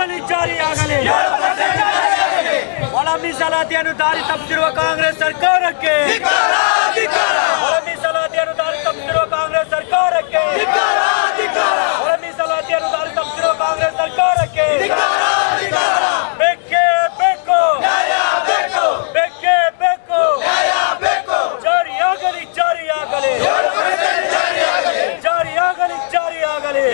ಜಾರಿಯಾಗಲಿ ಜಾರಿಯಾಗಲಿ ಒಳ ಮೀಸಲಾತಿಯನ್ನು ದಾರಿ ತಪ್ಪಿಸಿರುವ ಕಾಂಗ್ರೆಸ್ ಸರ್ಕಾರಕ್ಕೆ ಒಳ ಮೀಸಲಾತಿಯನ್ನು ದಾರಿ ತಪ್ಪಿಸಿರುವ ಕಾಂಗ್ರೆಸ್ ಸರ್ಕಾರಕ್ಕೆ ಒಳ ಮೀಸಲಾತಿಯನ್ನು ದಾರಿ ತಪ್ಪಿಸಿರುವ ಕಾಂಗ್ರೆಸ್ ಸರ್ಕಾರಕ್ಕೆ ಬೇಕೇ ಬೇಕು ಬೇಕೇ ಬೇಕು ಜಾರಿಯಾಗಲಿ ಜಾರಿಯಾಗಲಿ ಜಾರಿಯಾಗಲಿ ಜಾರಿಯಾಗಲಿ ಜಾರಿಯಾಗಲಿ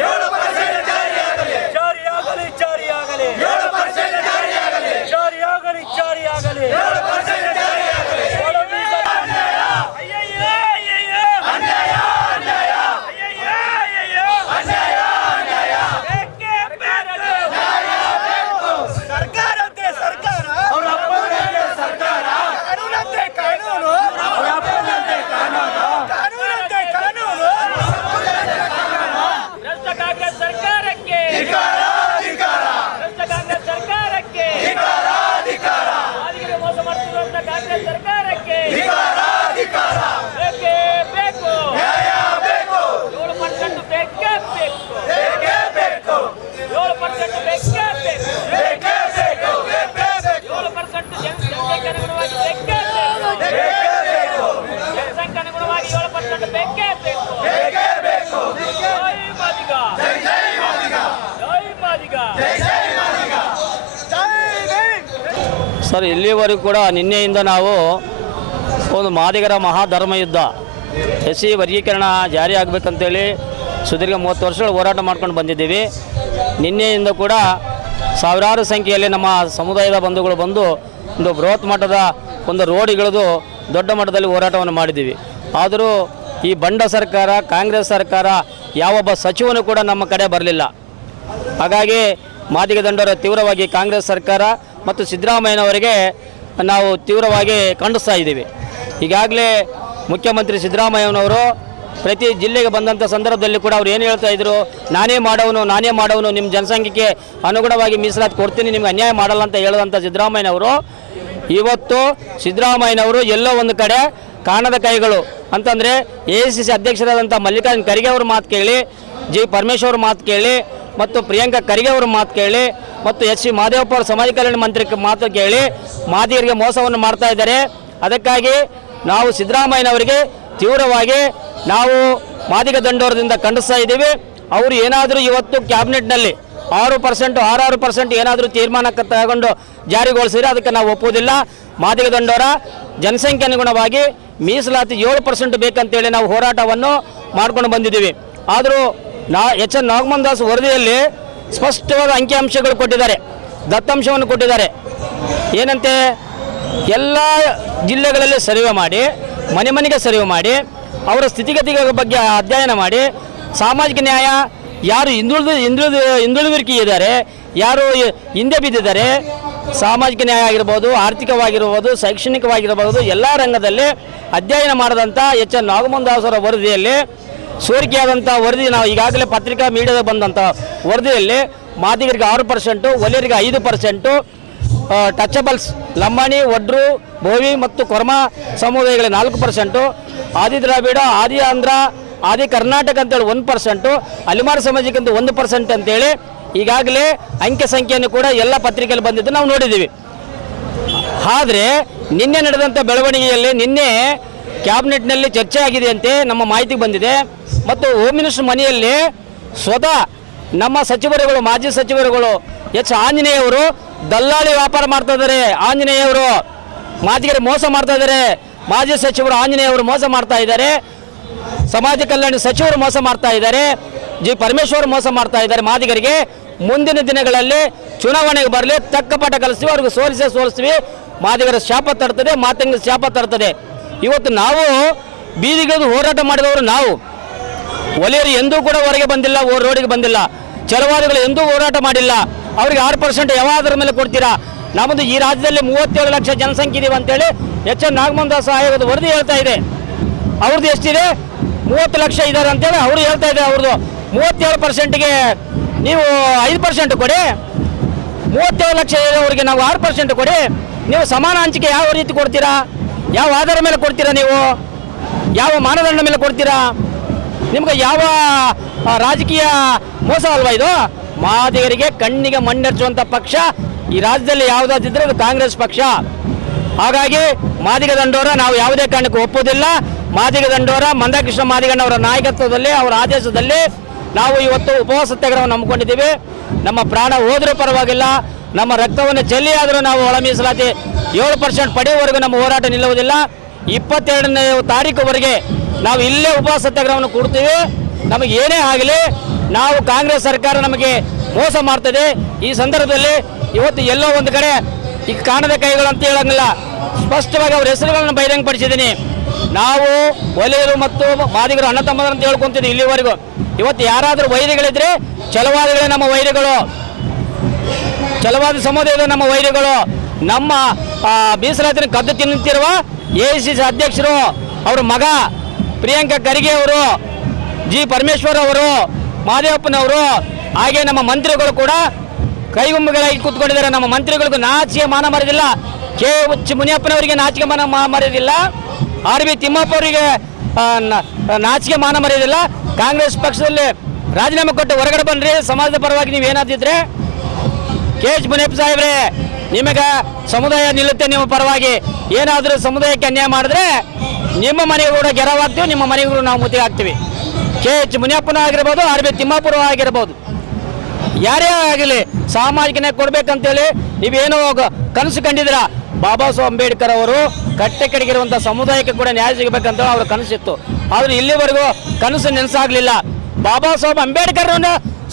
ಸರ್, ಇಲ್ಲಿವರೆಗೂ ಕೂಡ ನಿನ್ನೆಯಿಂದ ನಾವು ಒಂದು ಮಾದಿಗರ ಮಹಾಧರ್ಮ ಯುದ್ಧ ಎಸ್ ಸಿ ವರ್ಗೀಕರಣ ಜಾರಿ ಆಗಬೇಕಂತೇಳಿ ಸುದೀರ್ಘ ಮೂವತ್ತು ವರ್ಷಗಳು ಹೋರಾಟ ಮಾಡ್ಕೊಂಡು ಬಂದಿದ್ದೀವಿ. ನಿನ್ನೆಯಿಂದ ಕೂಡ ಸಾವಿರಾರು ಸಂಖ್ಯೆಯಲ್ಲಿ ನಮ್ಮ ಸಮುದಾಯದ ಬಂಧುಗಳು ಬಂದು ಒಂದು ಬೃಹತ್ ಮಟ್ಟದ ಒಂದು ರೋಡ್ ಇಳಿದು ದೊಡ್ಡ ಮಟ್ಟದಲ್ಲಿ ಹೋರಾಟವನ್ನು ಮಾಡಿದ್ದೀವಿ. ಆದರೂ ಈ ಬಂಡ ಸರ್ಕಾರ, ಕಾಂಗ್ರೆಸ್ ಸರ್ಕಾರ ಯಾವೊಬ್ಬ ಸಚಿವನು ಕೂಡ ನಮ್ಮ ಕಡೆ ಬರಲಿಲ್ಲ. ಹಾಗಾಗಿ ಮಾದಿಗ ದಂಡರ ತೀವ್ರವಾಗಿ ಕಾಂಗ್ರೆಸ್ ಸರ್ಕಾರ ಮತ್ತು ಸಿದ್ದರಾಮಯ್ಯನವರಿಗೆ ನಾವು ತೀವ್ರವಾಗಿ ಖಂಡಿಸ್ತಾ ಇದ್ದೀವಿ. ಈಗಾಗಲೇ ಮುಖ್ಯಮಂತ್ರಿ ಸಿದ್ದರಾಮಯ್ಯನವರು ಪ್ರತಿ ಜಿಲ್ಲೆಗೆ ಬಂದಂಥ ಸಂದರ್ಭದಲ್ಲಿ ಕೂಡ ಅವ್ರು ಏನು ಹೇಳ್ತಾ ಇದ್ರು? ನಾನೇ ಮಾಡೋನು ನಾನೇ ಮಾಡೋನು ನಿಮ್ಮ ಜನಸಂಖ್ಯೆಗೆ ಅನುಗುಣವಾಗಿ ಮೀಸಲಾತಿ ಕೊಡ್ತೀನಿ, ನಿಮ್ಗೆ ಅನ್ಯಾಯ ಮಾಡಲ್ಲ ಅಂತ ಹೇಳುವಂಥ ಸಿದ್ದರಾಮಯ್ಯನವರು, ಇವತ್ತು ಸಿದ್ದರಾಮಯ್ಯನವರು ಎಲ್ಲೋ ಒಂದು ಕಡೆ ಕಾಣದ ಕೈಗಳು ಅಂತಂದರೆ ಎ ಸಿ ಸಿ ಅಧ್ಯಕ್ಷರಾದಂಥ ಮಲ್ಲಿಕಾರ್ಜುನ ಖರ್ಗೆ ಅವ್ರ ಮಾತು ಕೇಳಿ, ಜಿ ಪರಮೇಶ್ವರ್ ಮಾತು ಕೇಳಿ ಮತ್ತು ಪ್ರಿಯಾಂಕಾ ಖರ್ಗೆ ಅವರ ಮಾತು ಕೇಳಿ ಮತ್ತು ಎಚ್ ಸಿ ಮಾದೇವಪ್ಪ ಅವರ ಸಮಾಜ ಕಲ್ಯಾಣ ಮಂತ್ರಿ ಮಾತು ಕೇಳಿ ಮಾದಿಗರಿಗೆ ಮೋಸವನ್ನು ಮಾಡ್ತಾ ಇದ್ದಾರೆ. ಅದಕ್ಕಾಗಿ ನಾವು ಸಿದ್ದರಾಮಯ್ಯನವರಿಗೆ ತೀವ್ರವಾಗಿ ನಾವು ಮಾದಿಗ ದಂಡೋರದಿಂದ ಖಂಡಿಸ್ತಾ ಇದ್ದೀವಿ. ಅವರು ಏನಾದರೂ ಇವತ್ತು ಕ್ಯಾಬಿನೆಟ್ನಲ್ಲಿ ಆರು ಪರ್ಸೆಂಟ್, ಆರಾರು ಪರ್ಸೆಂಟ್ ಏನಾದರೂ ತೀರ್ಮಾನಕ್ಕೆ ತಗೊಂಡು ಜಾರಿಗೊಳಿಸಿದ್ರೆ ಅದಕ್ಕೆ ನಾವು ಒಪ್ಪುವುದಿಲ್ಲ. ಮಾದಿಗ ದಂಡೋರ ಜನಸಂಖ್ಯೆ ಅನುಗುಣವಾಗಿ ಮೀಸಲಾತಿ ಏಳು ಪರ್ಸೆಂಟ್ ಬೇಕಂತೇಳಿ ನಾವು ಹೋರಾಟವನ್ನು ಮಾಡ್ಕೊಂಡು ಬಂದಿದ್ದೀವಿ. ಆದರೂ ನಾ ಎಚ್ ಎನ್ ನಾಗಮೋಹನ್ ದಾಸ್ ವರದಿಯಲ್ಲಿ ಸ್ಪಷ್ಟವಾದ ಅಂಕಿಅಂಶಗಳು ಕೊಟ್ಟಿದ್ದಾರೆ. ದತ್ತಾಂಶವನ್ನು ಕೊಟ್ಟಿದ್ದಾರೆ. ಏನಂತೆ? ಎಲ್ಲ ಜಿಲ್ಲೆಗಳಲ್ಲಿ ಸರ್ವೆ ಮಾಡಿ, ಮನೆ ಮನೆಗೆ ಸರ್ವೆ ಮಾಡಿ, ಅವರ ಸ್ಥಿತಿಗತಿಗಳ ಬಗ್ಗೆ ಅಧ್ಯಯನ ಮಾಡಿ, ಸಾಮಾಜಿಕ ನ್ಯಾಯ, ಯಾರು ಹಿಂದುಳಿದು ಹಿಂದುಳಿದು ಹಿಂದುಳಿದಿರಿಕೆ ಇದ್ದಾರೆ, ಯಾರು ಹಿಂದೆ ಬಿದ್ದಿದ್ದಾರೆ, ಸಾಮಾಜಿಕ ನ್ಯಾಯ ಆಗಿರ್ಬೋದು, ಆರ್ಥಿಕವಾಗಿರ್ಬೋದು, ಶೈಕ್ಷಣಿಕವಾಗಿರ್ಬೋದು, ಎಲ್ಲ ರಂಗದಲ್ಲಿ ಅಧ್ಯಯನ ಮಾಡಿದಂಥ ಎಚ್ ಎನ್ ನಾಗಮೋಹನ್ ದಾಸ್ ಅವರ ವರದಿಯಲ್ಲಿ ಸೋರಿಕೆಯಾದಂಥ ವರದಿ ನಾವು ಈಗಾಗಲೇ ಪತ್ರಿಕಾ ಮೀಡಿಯಾದ ಬಂದಂಥ ವರದಿಯಲ್ಲಿ ಮಾದಿಗರಿಗೆ ಆರು ಪರ್ಸೆಂಟು ಒಲೆಯರಿಗೆ ಐದು ಪರ್ಸೆಂಟು ಟಚಬಲ್ಸ್ ಲಂಬಾಣಿ ಒಡ್ರು ಭೋವಿ ಮತ್ತು ಕೊರ್ಮ ಸಮುದಾಯಗಳಿಗೆ ನಾಲ್ಕು ಪರ್ಸೆಂಟು ಆದಿ ದ್ರಾವಿಡ, ಆದಿ ಆಂಧ್ರ, ಆದಿ ಕರ್ನಾಟಕ ಅಂತೇಳಿ ಒಂದು ಪರ್ಸೆಂಟು ಅಲಿಮಾರ್ ಸಮಾಜಕ್ಕಂತ ಒಂದು ಪರ್ಸೆಂಟ್ ಅಂತೇಳಿ ಈಗಾಗಲೇ ಅಂಕೆ ಸಂಖ್ಯೆಯನ್ನು ಕೂಡ ಎಲ್ಲ ಪತ್ರಿಕೆಯಲ್ಲಿ ಬಂದಿದ್ದು ನಾವು ನೋಡಿದ್ದೀವಿ. ಆದರೆ ನಿನ್ನೆ ನಡೆದಂಥ ಬೆಳವಣಿಗೆಯಲ್ಲಿ ನಿನ್ನೆ ಕ್ಯಾಬಿನೆಟ್ನಲ್ಲಿ ಚರ್ಚೆ ಆಗಿದೆಯಂತೆ ನಮ್ಮ ಮಾಹಿತಿ ಬಂದಿದೆ. ಮತ್ತು ಹೋಮ್ ಮಿನಿಸ್ಟರ್ ಮನೆಯಲ್ಲಿ ಸ್ವತಃ ನಮ್ಮ ಸಚಿವರುಗಳು, ಮಾಜಿ ಸಚಿವರುಗಳು ಎಚ್ ಆಂಜನೇಯವರು ದಲ್ಲಾಳಿ ವ್ಯಾಪಾರ ಮಾಡ್ತಾ ಇದ್ದಾರೆ. ಆಂಜನೇಯವರು ಮಾತಿಗೆ ಮೋಸ ಮಾಡ್ತಾ ಇದ್ದಾರೆ. ಮಾಜಿ ಸಚಿವರು ಆಂಜನೇಯವರು ಮೋಸ ಮಾಡ್ತಾ ಇದ್ದಾರೆ. ಸಮಾಜ ಕಲ್ಯಾಣ ಸಚಿವರು ಮೋಸ ಮಾಡ್ತಾ ಇದ್ದಾರೆ. ಜಿ ಪರಮೇಶ್ವರ್ ಮೋಸ ಮಾಡ್ತಾ ಇದ್ದಾರೆ ಮಾದಿಗರಿಗೆ. ಮುಂದಿನ ದಿನಗಳಲ್ಲಿ ಚುನಾವಣೆಗೆ ಬರಲಿ, ತಕ್ಕ ಪಾಠ ಕಲಿಸ್ತೀವಿ, ಅವ್ರಿಗೆ ಸೋಲಿಸೇ ಸೋಲಿಸ್ತೀವಿ. ಮಾದಿಗರ ಶಾಪ ತರ್ತದೆ ಮಾತಂಗ ಶಾಪ ತರ್ತದೆ. ಇವತ್ತು ನಾವು ಬೀದಿಗಿಳಿದು ಹೋರಾಟ ಮಾಡಿದವರು ನಾವು. ಒಲೆಯರು ಎಂದೂ ಕೂಡ ಹೊರಗೆ ಬಂದಿಲ್ಲ ರೋಡಿಗೆ ಬಂದಿಲ್ಲ. ಚಲವಾದಿಗಳು ಎಂದೂ ಹೋರಾಟ ಮಾಡಿಲ್ಲ. ಅವ್ರಿಗೆ ಆರು ಪರ್ಸೆಂಟ್ ಯಾವಾದ್ರ ಮೇಲೆ ಕೊಡ್ತೀರಾ? ನಮ್ಮದು ಈ ರಾಜ್ಯದಲ್ಲಿ ಮೂವತ್ತೇಳು ಲಕ್ಷ ಜನಸಂಖ್ಯೆ ಇದೀವಿ ಅಂತೇಳಿ ಎಚ್ ಎನ್ ನಾಗಮೋಹನ್ ದಾಸ್ ಆಯೋಗದ ವರದಿ ಹೇಳ್ತಾ ಇದೆ. ಅವ್ರದ್ದು ಎಷ್ಟಿದೆ? ಮೂವತ್ತು ಲಕ್ಷ ಇದ್ದಾರೆ ಅಂತೇಳಿ ಅವರು ಹೇಳ್ತಾ ಇದ್ದಾರೆ ಅವ್ರದ್ದು. ಮೂವತ್ತೇಳು ಪರ್ಸೆಂಟ್ಗೆ ನೀವು ಐದು ಪರ್ಸೆಂಟ್ ಕೊಡಿ. ಮೂವತ್ತೇಳು ಲಕ್ಷ ಇರೋರಿಗೆ ನಾವು ಆರು ಪರ್ಸೆಂಟ್ ಕೊಡಿ. ನೀವು ಸಮಾನ ಹಂಚಿಕೆ ಯಾವ ರೀತಿ ಕೊಡ್ತೀರಾ? ಯಾವ ಆಧಾರ ಮೇಲೆ ಕೊಡ್ತೀರಾ ನೀವು? ಯಾವ ಮಾನದಂಡ ಮೇಲೆ ಕೊಡ್ತೀರಾ? ನಿಮ್ಗೆ ಯಾವ ರಾಜಕೀಯ ಮೋಸ ಅಲ್ವಾ ಇದು? ಮಾದಿಗರಿಗೆ ಕಣ್ಣಿಗೆ ಮಣ್ಣೆರಚುವಂಥ ಪಕ್ಷ, ಈ ರಾಜ್ಯದಲ್ಲಿ ಯಾವುದಾದಿದ್ರೆ ಅದು ಕಾಂಗ್ರೆಸ್ ಪಕ್ಷ. ಹಾಗಾಗಿ ಮಾದಿಗ ದಂಡೋರ ನಾವು ಯಾವುದೇ ಕಾರಣಕ್ಕೂ ಒಪ್ಪುವುದಿಲ್ಲ. ಮಾದಿಗ ದಂಡೋರ, ಮಂದಕೃಷ್ಣ ಮಾದಿಗಣ್ಣವರ ನಾಯಕತ್ವದಲ್ಲಿ, ಅವರ ಆದೇಶದಲ್ಲಿ ನಾವು ಇವತ್ತು ಉಪವಾಸ ಸತ್ಯಾಗ್ರಹವನ್ನು ಹಮ್ಮಿಕೊಂಡಿದ್ದೀವಿ ನಮ್ಮ ಪ್ರಾಣ ಹೋದರೂ ಪರವಾಗಿಲ್ಲ. ನಮ್ಮ ರಕ್ತವನ್ನು ಚೆಲ್ಲಿ ಆದರೂ ನಾವು ಒಳ ಮೀಸಲಾತಿ ಏಳು ಪರ್ಸೆಂಟ್ ಪಡೆಯುವವರೆಗೂ ನಮ್ಮ ಹೋರಾಟ ನಿಲ್ಲುವುದಿಲ್ಲ. ಇಪ್ಪತ್ತೆರಡನೇ ತಾರೀಕುವರೆಗೆ ನಾವು ಇಲ್ಲೇ ಉಪವಾಸ ಸತ್ಯಾಗ್ರಹವನ್ನು ಕೊಡ್ತೀವಿ. ನಮಗೆ ಏನೇ ಆಗಲಿ ನಾವು ಕಾಂಗ್ರೆಸ್ ಸರ್ಕಾರ ನಮಗೆ ಮೋಸ ಮಾಡ್ತದೆ. ಈ ಸಂದರ್ಭದಲ್ಲಿ ಇವತ್ತು ಎಲ್ಲೋ ಒಂದು ಕಡೆ ಈ ಕಾಣದ ಕೈಗಳು ಅಂತ ಹೇಳಂಗಿಲ್ಲ. ಸ್ಪಷ್ಟವಾಗಿ ಅವ್ರ ಹೆಸರುಗಳನ್ನು ಬಹಿರಂಗಪಡಿಸಿದ್ದೀನಿ. ನಾವು ಒಲೆಯರು ಮತ್ತು ಮಾದಿಗರು ಅಣ್ಣ ತಮ್ಮದಂತ ಅಂತ ಹೇಳ್ಕೊಂತಿದ್ವಿ ಇಲ್ಲಿವರೆಗೂ. ಇವತ್ತು ಯಾರಾದರೂ ವೈರಿಗಳಿದ್ರೆ ಚಲವಾದಿಗಳೇ ನಮ್ಮ ವೈರಿಗಳು. ಛಲವಾದಿ ಸಮುದಾಯದ ನಮ್ಮ ವೈರಿಗಳು, ನಮ್ಮ ಮೀಸಲಾತಿನ ಕದ್ದು ತಿನ್ನುತ್ತಿರುವ ಎ ಅಧ್ಯಕ್ಷರು, ಅವರ ಮಗ ಪ್ರಿಯಾಂಕಾ ಖರ್ಗೆ ಅವರು, ಜಿ ಪರಮೇಶ್ವರ್ ಅವರು, ಮಾದೇವಪ್ಪನವರು, ಹಾಗೆ ನಮ್ಮ ಮಂತ್ರಿಗಳು ಕೂಡ ಕೈಗುಂಬಿಗಳಾಗಿ ಕೂತ್ಕೊಂಡಿದ್ದಾರೆ. ನಮ್ಮ ಮಂತ್ರಿಗಳಿಗೂ ನಾಚಿಕೆ ಮಾನ ಮರೆದಿಲ್ಲ. ಕೆ ಹುಚ್ಚ ಮುನಿಯಪ್ಪನವರಿಗೆ ನಾಚಿಕೆ ಮಾನ ಮರೆಯೋದಿಲ್ಲ ಆರ್ ಬಿ ತಿಮ್ಮಪ್ಪ ಅವರಿಗೆ ನಾಚಿಕೆ ಮಾನ ಮರೆಯೋದಿಲ್ಲ ಕಾಂಗ್ರೆಸ್ ಪಕ್ಷದಲ್ಲಿ ರಾಜೀನಾಮೆ ಕೊಟ್ಟು ಹೊರಗಡೆ ಬನ್ನಿರಿ ಸಮಾಜದ ಪರವಾಗಿ ನೀವು ಏನಾದಿದ್ರೆ ಕೆ ಎಚ್ ಮುನಿಯಪ್ಪ ಸಾಹೇಬ್ರೆ, ನಿಮಗೆ ಸಮುದಾಯ ನಿಲ್ಲುತ್ತೆ ನಿಮ್ಮ ಪರವಾಗಿ. ಏನಾದರೂ ಸಮುದಾಯಕ್ಕೆ ಅನ್ಯಾಯ ಮಾಡಿದ್ರೆ ನಿಮ್ಮ ಮನೆಗೂ ಕೂಡ ಗೆರವಾಗ್ತೀವಿ ನಿಮ್ಮ ಮನೆಗೂ ನಾವು ಮುತ್ತಿಗೆ ಹಾಕ್ತೀವಿ. ಕೆ ಎಚ್ ಮುನಿಯಪ್ಪನೂ ಆಗಿರ್ಬೋದು, ಆರ್ ಬಿ ತಿಮ್ಮಾಪುರ ಆಗಿರ್ಬೋದು. ಯಾರೇ ಆಗಲಿ ಸಾಮಾಜಿಕ ನ್ಯಾಯ ಕೊಡ್ಬೇಕಂತೇಳಿ ನೀವೇನೋ ಕನಸು ಕಂಡಿದ್ದೀರಾ? ಬಾಬಾ ಸಾಹೇಬ್ ಅಂಬೇಡ್ಕರ್ ಅವರು ಕಟ್ಟೆ ಕಡೆಗಿರುವಂಥ ಸಮುದಾಯಕ್ಕೆ ಕೂಡ ನ್ಯಾಯ ಸಿಗಬೇಕಂತ ಅವ್ರ ಕನಸಿತ್ತು. ಆದ್ರೆ ಇಲ್ಲಿವರೆಗೂ ಕನಸು ನೆನೆಸಾಗಲಿಲ್ಲ. ಬಾಬಾ ಸಾಹೇಬ್ ಅಂಬೇಡ್ಕರ್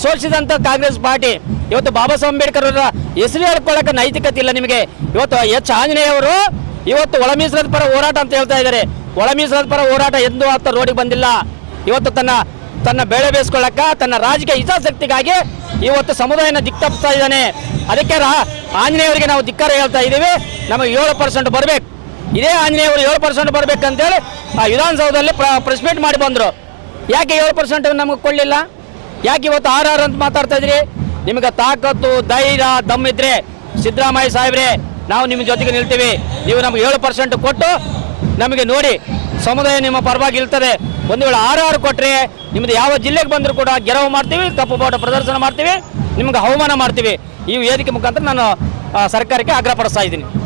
ಸೋಲಿಸಿದಂಥ ಕಾಂಗ್ರೆಸ್ ಪಾರ್ಟಿ. ಇವತ್ತು ಬಾಬಾ ಸಾಹೇಬ್ ಅಂಬೇಡ್ಕರ್ ಅವರ ಹೆಸರು ಹೇಳ್ಕೊಳ್ಳೋಕೆ ನೈತಿಕತೆ ಇಲ್ಲ ನಿಮಗೆ. ಇವತ್ತು ಎಚ್ ಆಂಜನೇಯ ಅವರು ಇವತ್ತು ಒಳ ಪರ ಹೋರಾಟ ಅಂತ ಹೇಳ್ತಾ ಇದ್ದಾರೆ. ಒಳ ಪರ ಹೋರಾಟ ಎಂದೂ ಅಂತ ರೋಡಿಗೆ ಬಂದಿಲ್ಲ. ಇವತ್ತು ತನ್ನ ತನ್ನ ಬೆಳೆ ಬೇಯಿಸ್ಕೊಳ್ಳಕ್ಕ ತನ್ನ ರಾಜಕೀಯ ಹಿತಾಸಕ್ತಿಗಾಗಿ ಇವತ್ತು ಸಮುದಾಯನ ದಿಕ್ತಪ್ಪಿಸ್ತಾ ಇದ್ದಾನೆ. ಅದಕ್ಕೆ ಆಂಜನೇಯವರಿಗೆ ನಾವು ಧಿಕ್ಕಾರ ಹೇಳ್ತಾ ಇದ್ದೀವಿ. ನಮಗೆ ಏಳು ಪರ್ಸೆಂಟ್ ಬರಬೇಕು. ಇದೇ ಆಂಜನೇಯವರು ಏಳು ಪರ್ಸೆಂಟ್ ಬರ್ಬೇಕಂತೇಳಿ ಆ ವಿಧಾನಸೌಧದಲ್ಲಿ ಪ್ರೆಸ್ ಮೀಟ್ ಮಾಡಿ ಬಂದರು. ಯಾಕೆ ಏಳು ಪರ್ಸೆಂಟ್ ನಮಗೆ ಕೊಡಲಿಲ್ಲ? ಯಾಕೆ ಇವತ್ತು ಆರ್ ಆರ್ ಅಂತ ಮಾತಾಡ್ತಾ ಇದ್ರಿ? ನಿಮಗೆ ತಾಕತ್ತು, ಧೈರ್ಯ, ದಮ್ ಇದ್ರೆ, ಸಿದ್ದರಾಮಯ್ಯ ಸಾಹೇಬ್ರೆ, ನಾವು ನಿಮ್ಮ ಜೊತೆಗೆ ನಿಲ್ತೀವಿ. ನೀವು ನಮ್ಗೆ ಏಳು ಪರ್ಸೆಂಟ್ ಕೊಟ್ಟು ನಮಗೆ ನೋಡಿ ಸಮುದಾಯ ನಿಮ್ಮ ಪರವಾಗಿ ಇರ್ತದೆ ಒಂದು ವೇಳೆ ಆರು ಆರು ಕೊಟ್ಟರೆ ನಿಮ್ಮದು ಯಾವ ಜಿಲ್ಲೆಗೆ ಬಂದರೂ ಕೂಡ ಗೆರವು ಮಾಡ್ತೀವಿ, ಕಪ್ಪು ಬಾಟ ಪ್ರದರ್ಶನ ಮಾಡ್ತೀವಿ, ನಿಮ್ಗೆ ಅವಮಾನ ಮಾಡ್ತೀವಿ. ಈ ವೇದಿಕೆ ಮುಖಾಂತರ ನಾನು ಸರ್ಕಾರಕ್ಕೆ ಆಗ್ರಹಪಡಿಸ್ತಾ ಇದ್ದೀನಿ.